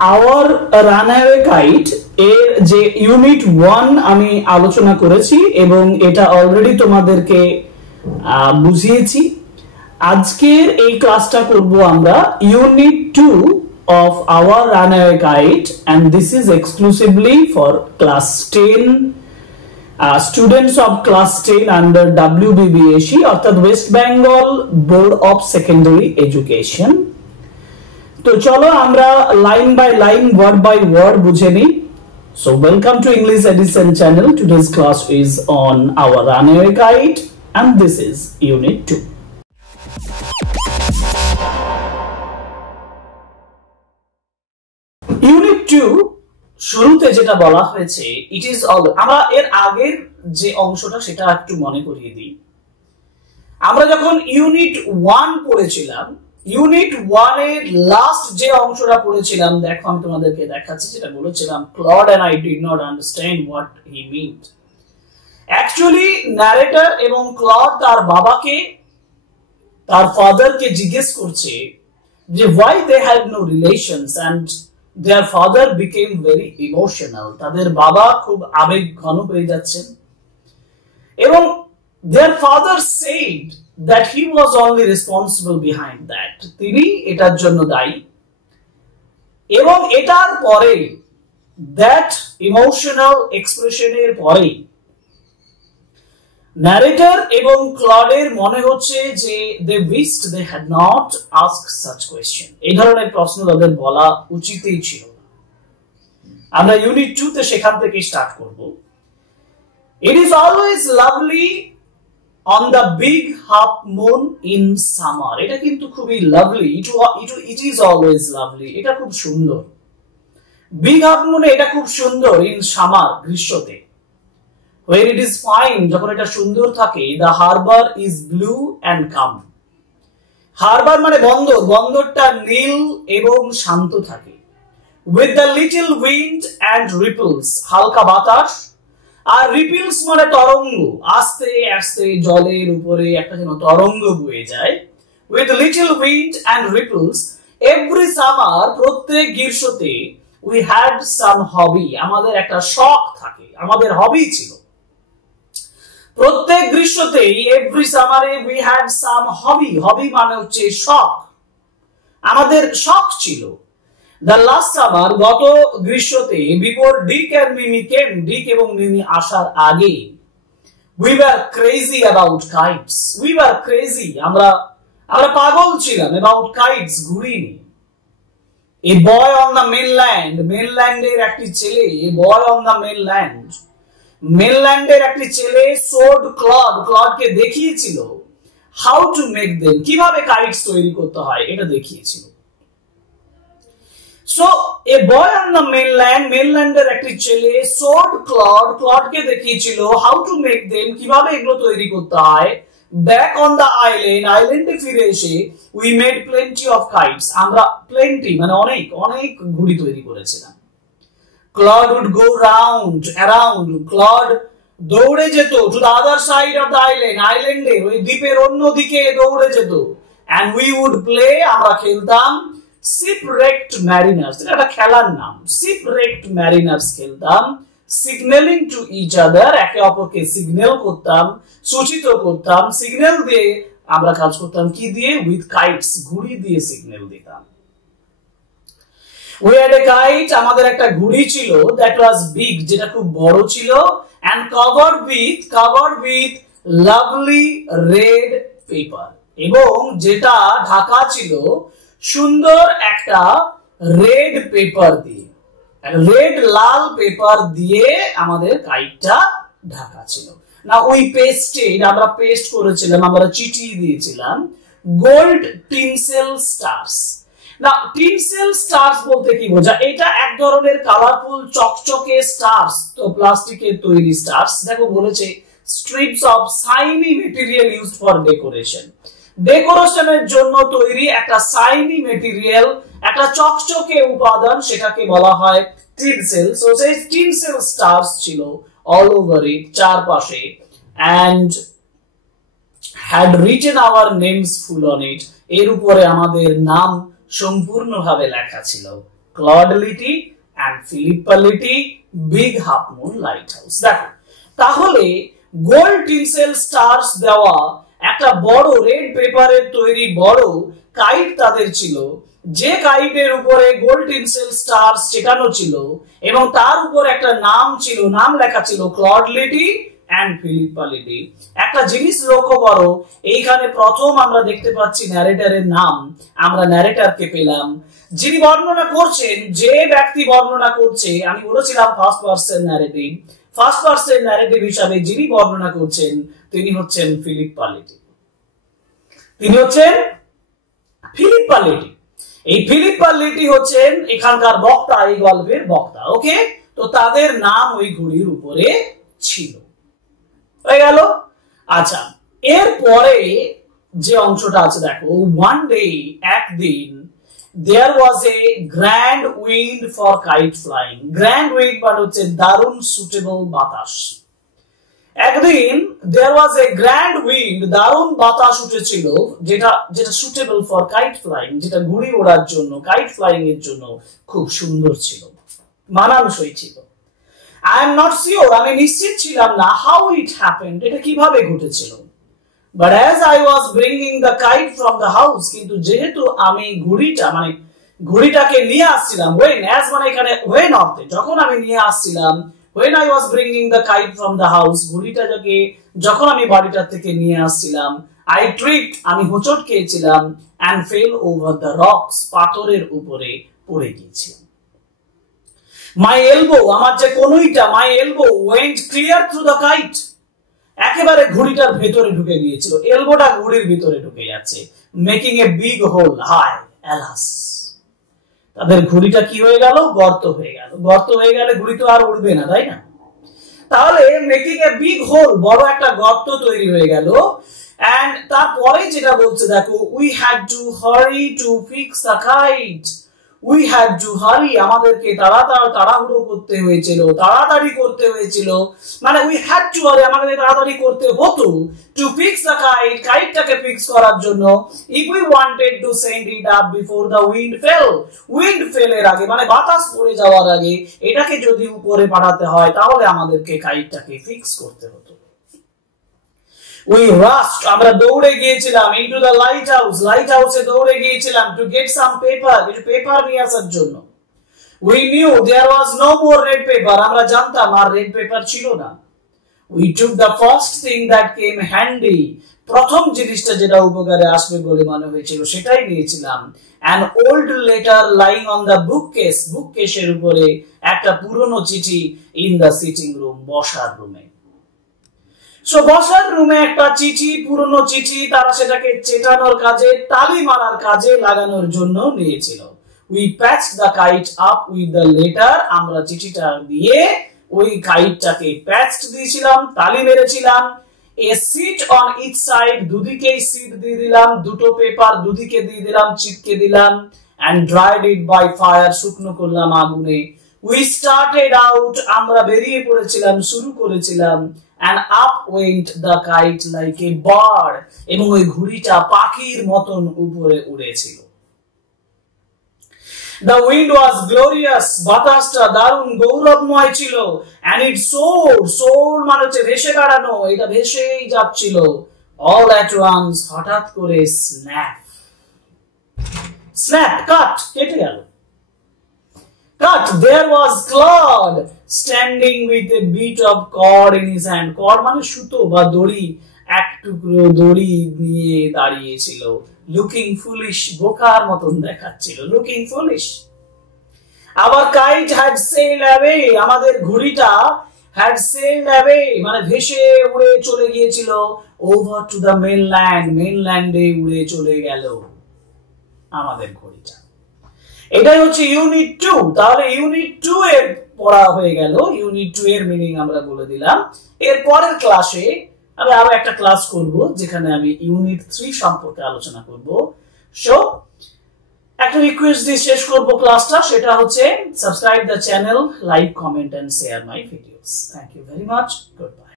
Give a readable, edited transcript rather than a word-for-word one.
Hour runaway kite এর যে unit 1 আমি আলোচনা করেছি এবং এটা অলরেডি তোমাদেরকে বুঝিয়েছি। আজকের এই ক্লাসটা করব আমরা unit 2 of our runaway kite, and this is exclusively for class 10 students of class 10 under WBBSE অর্থাৎ West Bengal board of secondary education. তো চলো আমরা line by line word by word বুঝে নিই। So welcome to English Edition channel. Today's class is on our runaway kite and this is unit 2. Unit 2 শুরুতে যেটা বলা হয়েছে ইট ইজ অল, আমরা এর আগের যে অংশটা সেটা একটু মনে করিয়ে দিই। আমরা যখন ইউনিট 1 পড়েছিলাম, ইউনিট 1 এর লাস্ট যে অংশটা পড়েছিলাম, দেখো আমি তোমাদেরকে দেখাচ্ছি, যেটা বলেছিলাম Claude and I did not understand what he meant. Actually narrator এবং ক্লড তার বাবাকে, তার ফাদারকে জিজ্ঞেস করছে যে why they had no relations and their father became very emotional. তাদের বাবা খুব আবেগ ঘন হয়ে যাচ্ছেন এবং their father said that he was only responsible behind that. তিনি এটার জন্য দায়ী এবং এটার পরে that emotional expression এর পরে narrator এবং ক্লডের মনে হচ্ছে যে they wished they had not asked such question. এই ধরনের প্রশ্ন তাদের বলা উচিতই ছিল না। আমরা ইউনিট 2 তে সেখান থেকে স্টার্ট করব। It is always lovely on the big half moon in summer. এটা কিন্তু খুবই lovely, it is always lovely, এটা খুব সুন্দর। বিগ হাফ মুনে এটা খুব সুন্দর, ইন সামার গ্রীষ্মতে। Where it is fine, যখন এটা সুন্দর থাকে, the harbor is blue and calm. Harbour মানে বন্দর, বন্দরটা নীল এবং শান্ত থাকে। With the little wind and ripples, হালকা বাতাস, আর রিপলস মানে তরঙ্গ, আস্তে আস্তে জলের উপরে একটা যেন তরঙ্গ বয়ে যায়। With little wind and ripples, every summer, প্রত্যেক গ্রীষ্মতে, we had some hobby, আমাদের একটা শখ থাকে, আমাদের হবি ছিল। প্রত্যেক গ্রীষ্মতেই এভরি সামারে উই হ্যাড সাম হবি, হবি মানে হচ্ছে শখ, আমাদের শখ ছিল। দ্য লাস্ট সামার, গত গ্রীষ্মতে, বিফোর ডিক এন্ড মিমি কেম, ডিক এবং মিমি আসার আগে, we were crazy about kites, we were crazy, আমরা পাগল ছিলাম, অ্যাবাউট কাইটস, ঘুড়ি নিয়ে। A boy on the mainland, মেনল্যান্ডের একটি ছেলে, a boy on the mainland, মেনল্যান্ডের একটি ছেলে, সোড ক্লড, ক্লডকে দেখিয়েছিল হাউ টু মেক দেম, কিভাবে কাইটস তৈরি করতে হয় এটা দেখিয়েছিল। So a boy on the mainland, মেনল্যান্ডের একটি ছেলে, সোড ক্লড, ক্লডকে দেখিয়েছিল হাউ টু মেক দেম, কিভাবে এগুলো তৈরি করতে হয়। ব্যাক অন দ্য আইল্যান্ড, আইল্যান্ডে ফিরে এসে we made plenty of kites, আমরা প্লেন্টি মানে অনেক অনেক ঘুড়ি তৈরি করেছিলাম। Claude would go around, Claude দৌড়ে যেত to the other side of the island, আইল্যান্ডের ওই দ্বীপের অন্য দিকে দৌড়ে যেত। And we would play, আমরা খেলতাম shipwrecked mariners, এটা একটা খেলার নাম, shipwrecked mariners খেলতাম। Signaling to each other, একে অপরকে সিগন্যাল করতাম, সূচিত করতাম। সিগন্যাল দিয়ে আমরা কাজ করতাম কি দিয়ে? with kites, ঘুড়ি দিয়ে সিগন্যাল দিতাম। We had a kite, আমাদের একটা ঘুড়ি ছিল, that was big, যেটা খুব বড় ছিল, and covered with lovely red paper, এবং যেটা ঢাকা ছিল সুন্দর একটা রেড পেপার দিয়ে, রেড লাল পেপার দিয়ে আমাদের কাইটটা ঢাকা ছিল। না ওই পেস্টেড, আমরা পেস্ট করেছিলাম, আমরা চিটিয়ে দিয়েছিলাম গোল্ড টিনসেল স্টারস। না টিনসেল স্টারস বলতে কি বোঝায়? এটা এক ধরনের কালারফুল চকচকে স্টারস, তো প্লাস্টিকের তৈরি স্টারস। দেখো বলেছে strips of shiny material used for decoration, ডেকোরেশনের জন্য তৈরি একটা শাইনি মেটেরিয়াল, একটা চকচকে উপাদান, সেটাকে বলা হয় টিনসেল। সো সেই টিনসেল স্টারস ছিল অল ওভার ইট, চারপাশে, and had written our names full on it, এর উপরে আমাদের নাম সম্পূর্ণভাবে লেখা ছিল। ক্লডলিটি এন্ড ফিলিপালিটি, big half moon lighthouse. দেখো তাহলে গোল্ড টিনসেল স্টারস দেওয়া একটা বড় রেড পেপারের তৈরি বড় কাইট তাদের ছিল, যে কাইটের উপরে গোল্ড টিনসেল স্টারস চেটানো ছিল এবং তার উপর একটা নাম ছিল, নাম লেখা ছিল ক্লডলিটি এন্ড ফিলিপালিটি। একটা জিনিস লক্ষ্য করো, এইখানে প্রথম আমরা দেখতে পাচ্ছি ন্যারেটরের নাম, আমরা ন্যারেটরকে পেলাম। যিনি বর্ণনা করছেন, যে ব্যক্তি বর্ণনা করছে, আমি বলেছিলাম first person narrative, first person narrative হিসাবে যিনি বর্ণনা করছেন তিনি হচ্ছেন ফিলিপালিটি, তিনি হচ্ছেন ফিলিপালিটি। এই ফিলিপালিটি হচ্ছেন এখানকার বক্তা, এই গল্পের বক্তা। ওকে, তো তাদের নাম ওই ঘড়ির উপরে ছিল, হয়ে গেল। আচ্ছা, এরপরে যে অংশটা আছে দেখো, ওয়ান ডে, একদিন, there was a grand wind for kite flying. grand wind মানে হচ্ছে দারুণ সুটেবল বাতাস। একদিন there was a grand wind, দারুণ বাতাস উঠেছিল, যেটা সুটেবল ফর কাইট ফ্লাইং, যেটা ঘুড়ি ওড়ার জন্য, কাইট ফ্লাইং এর জন্য খুব সুন্দর ছিল, মানানসই ছিল। I am not sure, আমি নিশ্চিত ছিলাম না, how it happened, এটা কিভাবে ঘটেছিল। But as I was bringing the kite from the house, কিন্তু যেহেতু আমি ঘুড়িটাকে নিয়ে আসছিলাম, when, as মানে এখানে when অর্থে, যখন আমি নিয়ে আসছিলাম, when I was bringing the kite from the house, ঘুড়িটাকে যখন আমি বাড়িটা থেকে নিয়ে আসছিলাম, I tripped, আমি হোঁচট খেয়েছিলাম, and fell over the rocks, পাথরের উপরে পড়ে গিয়েছিলাম। My elbow, আমার যে কনুইটা, my elbow went clear through the kite, একেবারে ঘুড়িটার ভেতরে ঢুকে গিয়েছিল, এলবোটা ঘুড়ির ভিতরে ঢুকে যাচ্ছে, মেকিং এ বিগ হোল, হায় অ্যালাস, তাদের ঘুড়িটা কি হয়ে গেল, গর্ত হয়ে গেল। গর্ত হয়ে গেলে ঘুড়ি তো আর উড়বে না, তাই না? তাহলে মেকিং এ বিগ হোল, বড় একটা গর্ত তৈরি হয়ে গেল। এন্ড তারপরে যেটা বলছে দেখো, we had to hurry to fix the kite, we had to হারি, আমাদেরকে তাড়াহুড়ো করতে হয়েছিল, তাড়াতাড়ি করতে হয়েছিল, মানে উই হ্যাড টু হারি, আমাদের তাড়াতাড়ি করতে হতো, টু ফিক্স দ্য কাইট, কাইটটাকে ফিক্স করার জন্য, if we wanted to send it up before the wind fell, wind ফেলের আগে মানে বাতাস পড়ে যাওয়ার আগে এটাকে যদি উপরে পাঠাতে হয় তাহলে আমাদেরকে কাইটটাকে ফিক্স করতে হতো। We rushed, আমরা দৌড়ে গিয়েছিলাম, into the lighthouse, লাইট হাউসে দৌড়ে গিয়েছিলাম, to get some paper, কিছু পেপার নিয়ে আসার জন্য। We knew there was no more red paper, আমরা জানতাম আর রেড পেপার ছিল না। We took the first thing that came handy, প্রথম জিনিসটা যেটা উপকারে আসবে বলে মনে হয়েছিল সেটাই নিয়েছিলাম। An old letter lying on the bookcase, বুককেসের উপরে একটা পুরনো চিঠি, in the sitting room, বসার রুমে। সো বসার রুমে একটা চিঠি, পুরনো চিঠি, তারা সেটাকে চেটানোর কাজে, তালি মারার কাজে লাগানোর জন্য নিয়েছিল। We patched the kite up with the letter, আমরা চিঠিটা দিয়ে ওই কাইটটাকে প্যাচড দিয়েছিলাম, তালি মেরেছিলাম। A sheet on each side, দুদিকেই সিট দিয়ে দিলাম, দুটো পেপার দুদিকে দিয়ে দিলাম, চিপকে দিলাম। And dried it by fire, শুকনো করলাম আগুনে। উই স্টার্টেড আউট, আমরা বেরিয়ে পড়েছিলাম, শুরু করেছিলাম। And up went the kite like a bird, এবং ওই ঘুড়িটা পাখির মতন উপরে উড়েছিল। The wind was glorious, বাতাসটা দারুণ গৌরবময় ছিল। And it soared মানে হচ্ছে ভেসে বেড়ানো, এটা ভেসেই যাচ্ছিল। All at once, হঠাৎ করে snap, cut, কেটে গেল। Cut, there was Claude standing with a bit of cord in his hand, cord মানে সুতো বা দড়ি, এক টুকরো দড়ি নিয়ে দাঁড়িয়েছিল। Looking foolish, বোকার মতন দেখাচ্ছিল, looking foolish. Our kite had sailed away, আমাদের ঘুড়িটা had sailed away মানে ভেসে উড়ে চলে গিয়েছিল, over to the mainland, mainland-এ উড়ে চলে গেল আমাদের ঘুড়িটা। এটাই হচ্ছে ইউনিট 2। তাহলে ইউনিট 2 এর পড়া হয়ে গেল, ইউনিট 2 এর মিনিং আমরা বলে দিলাম। এর পরের ক্লাসে আমি আরো একটা ক্লাস করব যেখানে আমি ইউনিট 3 সম্পর্কে আলোচনা করব। সো একটা রিকোয়েস্ট দিয়ে শেষ করব ক্লাসটা, সেটা হচ্ছে subscribe the channel, like, comment and share my videos. Thank you very much, good bye.